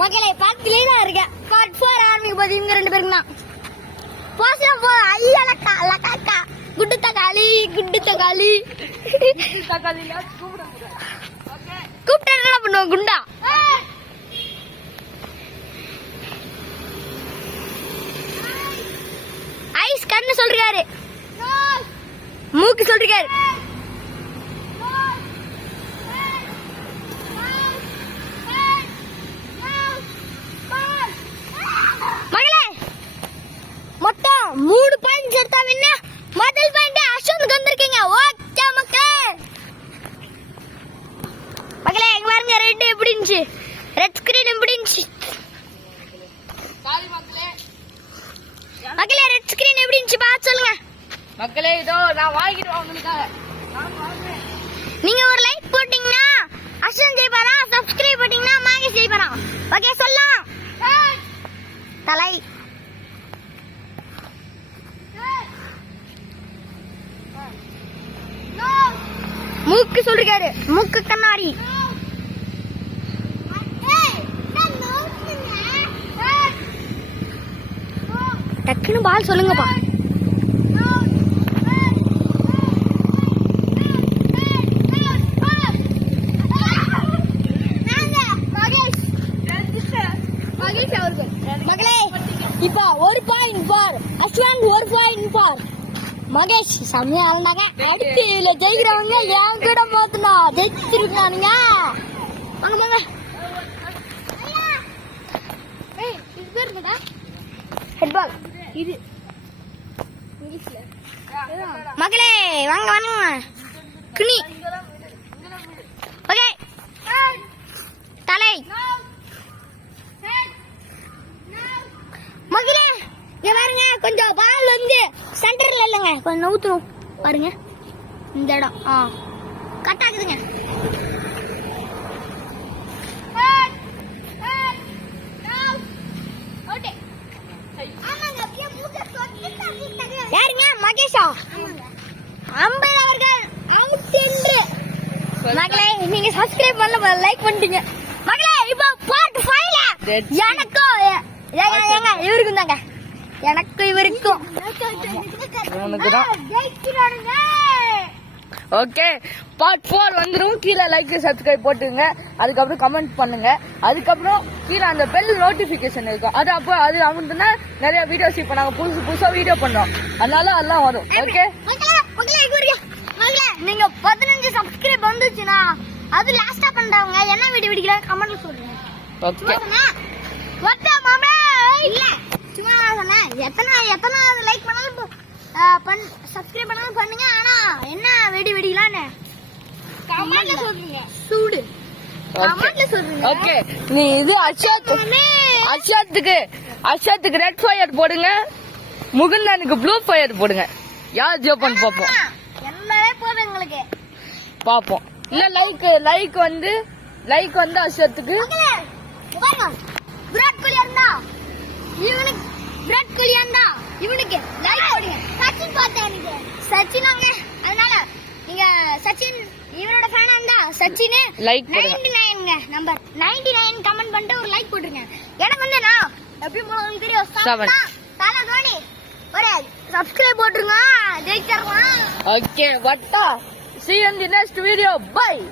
மக்களே பக்கத்திலே தான் இருக்கேன். பார்ட் 4 ஆரம்பிக்க போது இவங்க 2 பேருக்கு தான். போசா போ ஐயா லக்கா லக்கா குட்டு தக்காளி கூப்பிட்டா என்ன பண்ணுவோம் குண்டா? ஐஸ் கண்ணு சொல்றாரு, மூக்கு சொல்றாரு. மகளே மொத்தம் 3 பாயிண்ட்ஸ் எடுத்தா வின்ன. முதல் பாயிண்ட் அஸ்வந்த் வந்திருக்கீங்க. ஓகே மக்களே. மகளே இங்க பாருங்க ரெட் எப்படி இருந்துச்சு, ரெட் ஸ்கிரீன் எப்படி இருந்துச்சு மக்களே? ரெட் ஸ்கிரீன் எப்படி இருந்துச்சு பார்த்து சொல்லுங்க மக்களே. இதோ நான் வாங்கிடுவேன் உங்களுக்காக. நீங்க ஒரு லைக் போட்டீங்கன்னா அஸ்வந்த் ஜெயிப்பாரா, சப்ஸ்கிரைப் போட்டீங்கன்னா மகேஷ் ஜெயிப்பாரா. ஓகே சொல்லலாம். தலை மூக்கு சொல்றாரு, மூக்கு கண்ணாடி. டக்குன்னு பால் சொல்லுங்கப்பா. மகளே இப்ப 1 point for Ashwanth, 1 point for Mahesh. செம்மையா ஆளுனாங்க. அடுத்து இதுல ஜெயிக்கிறவங்க என் கூட மாத்தினா ஜெயிச்சிருக்கானுங்க. வாங்க வாங்க. ஹெட்பால் இது இங்கிலீஷ்ல. மகளே வாங்க வாங்க கிணி. ஓகே தலை மகளே இங்க பாருங்க, கொஞ்சம் பால் வந்து சென்டர்ல இல்லைங்க, கொஞ்சம் நவுத்துரும் பாருங்க. இந்த இடம் கட் ஆகுதுங்க. யாருங்க? மகேஷா. அம்பையர் அவர்கள் அவுட் என்று. மகளே நீங்க சப்ஸ்கிரைப் பண்ணல, லைக் பண்ணிட்டீங்க. மகளே இப்போ பார்ட் 5ல எனக்கும் ஏங்க இவருக்கும் தாங்க, எனக்கும் இவருக்கும் ஓகே. பார்ட் 4 வந்துடும். கீழே லைக் சப்ஸ்கிரைப் போட்டுங்க, அதுக்கப்புறம் கமெண்ட் பண்ணுங்க, அதுக்கப்புறம் கீழே அந்த பெல் நோட்டிபிகேஷன் இருக்கும், அது அப்போ அது அமுத்துனா நிறைய வீடியோஸ் இப்போ நாங்கள் புதுசா வீடியோ பண்றோம், அதனால அதெல்லாம் வரும். ஓகே நீங்க 15 சப்ஸ்கிரைப் வந்துச்சுன்னா அது லாஸ்டா பண்றவங்க என்ன வீடியோ பிடிக்கிறாங்க கமெண்ட்ல சொல்லுங்க. ஓகே இல்ல சும்மா சொன்னேன். எத்தனை லைக் பண்ணாலும் சப்ஸ்கிரைப் பண்ணாலும் பண்ணுங்க, ஆனா என்ன வெடி வெடிக்கலான்னு கமெண்ட்ல சொல்றீங்க. சூடு கமெண்ட்ல சொல்றீங்க. ஓகே நீ இது அஷாத்துக்கு ரெட் ஃபயர் போடுங்க, முகுந்தனுக்கு ப்ளூ ஃபயர் போடுங்க. யார் ஜோப்பன் பாப்போம், எல்லாமே போதும் எங்களுக்கு பாப்போம். இல்ல லைக் வந்து அஷாத்துக்கு விராட் கோலி இருந்தா இவனுக்கு, விராட் கோலி இருந்தா இவனுக்கு லைக் போடுங்க. சச்சின் பார்த்தானுங்க, சச்சினாங்க, அதனால நீங்க சச்சின் இவனோட ஃபேனா இருந்தா சச்சின் லைக் 99ங்க நம்பர் 99 கமெண்ட் பண்ணிட்டு ஒரு லைக் போட்டுருங்க. எனக்கு வந்து நான் எப்பயும் போல உங்களுக்கு தெரியும் 7 தல தோனி ஒரு சப்ஸ்கிரைப் போட்டுருங்க, ஜெயிச்சிரலாம். Okay வட்டா. See you in the next video. Bye.